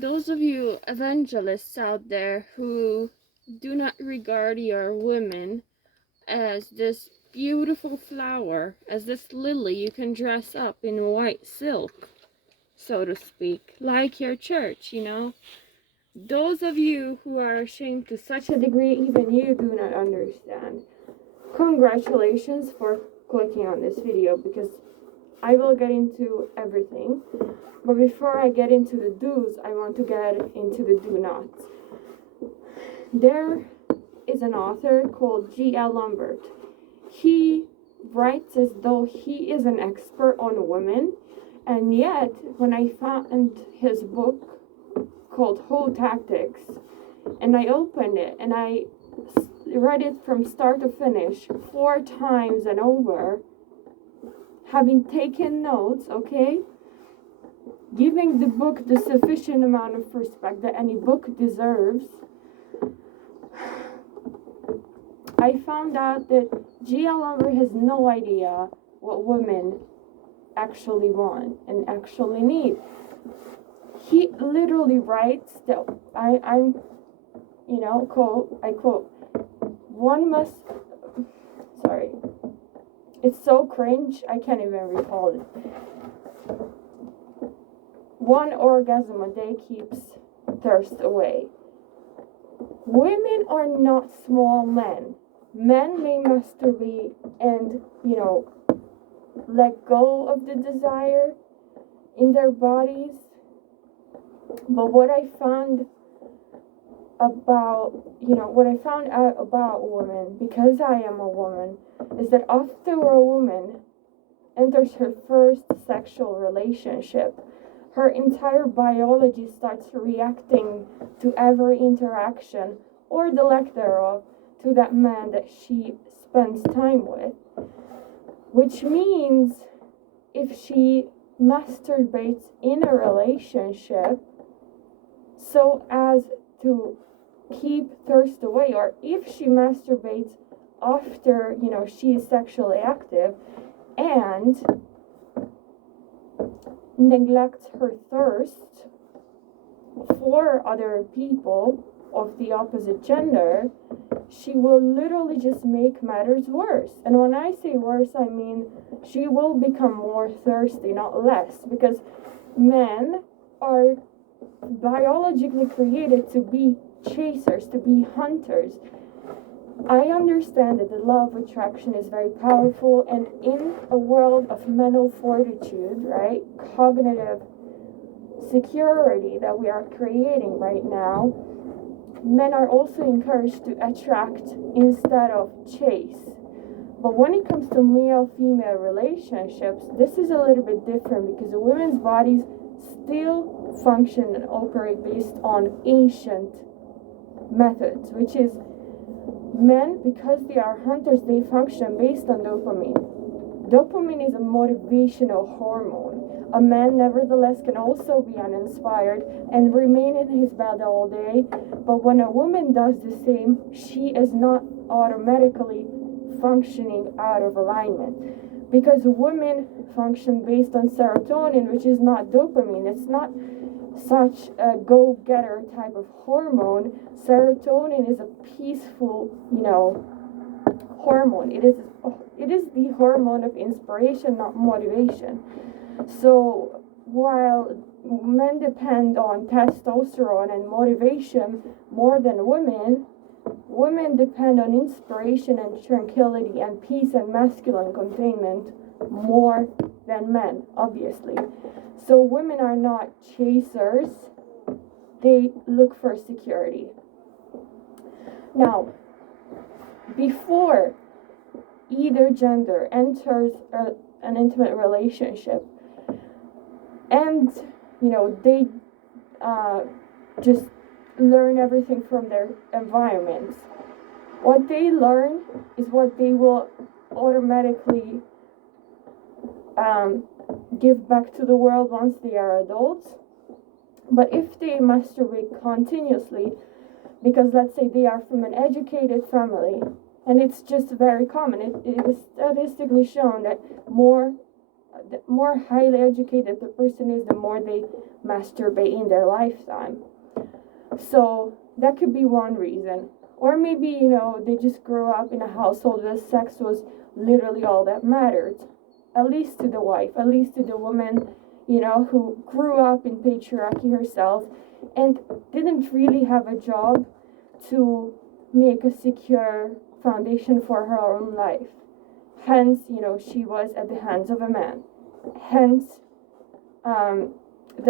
those of you evangelists out there who do not regard your women as this beautiful flower, as this lily you can dress up in white silk, so to speak, like your church, those of you who are ashamed to such a degree even you do not understand, congratulations for clicking on this video, because I will get into everything. But before I get into the do's, I want to get into the do nots. There is an author called G.L. Lambert. He writes as though he is an expert on women, and yet when I found his book called Whole Tactics, and I opened it and I read it from start to finish 4 times and over, having taken notes, okay, giving the book the sufficient amount of respect that any book deserves, I found out that G.L. Lambert has no idea what women actually want and actually need. He literally writes that I quote, one must, sorry, it's so cringe, I can't even recall it. One orgasm a day keeps thirst away. Women are not small men. Men may masturbate and, let go of the desire in their bodies. But what I found out about women, because I am a woman, is that after a woman enters her first sexual relationship, her entire biology starts reacting to every interaction, or the lack thereof, to that man that she spends time with. Which means if she masturbates in a relationship so as to keep thirst away, or if she masturbates after, she is sexually active and neglects her thirst for other people of the opposite gender, she will literally just make matters worse. And when I say worse, I mean she will become more thirsty, not less, because men are biologically created to be chasers, to be hunters. I understand that the law of attraction is very powerful, and in a world of mental fortitude, right, cognitive security that we are creating right now, men are also encouraged to attract instead of chase. But when it comes to male-female relationships, this is a little bit different, because women's bodies still function and operate based on ancient methods, which is men, because they are hunters, they function based on dopamine. Dopamine is a motivational hormone. A man, nevertheless, can also be uninspired and remain in his bed all day, but when a woman does the same, she is not automatically functioning out of alignment. Because women function based on serotonin, which is not dopamine. It's not such a go-getter type of hormone. Serotonin is a peaceful, hormone. It is the hormone of inspiration, not motivation. So while men depend on testosterone and motivation more than women, women depend on inspiration and tranquility and peace and masculine containment more than men, obviously. So women are not chasers, they look for security. Now, before either gender enters an intimate relationship, and they just learn everything from their environments, what they learn is what they will automatically give back to the world once they are adults. But if they masturbate continuously, because let's say they are from an educated family, and it's just very common, it is statistically shown that more the more highly educated the person is, the more they masturbate in their lifetime. So that could be one reason. Or maybe, they just grew up in a household where sex was literally all that mattered. At least to the wife, at least to the woman, who grew up in patriarchy herself and didn't really have a job to make a secure foundation for her own life. Hence, she was at the hands of a man. Hence,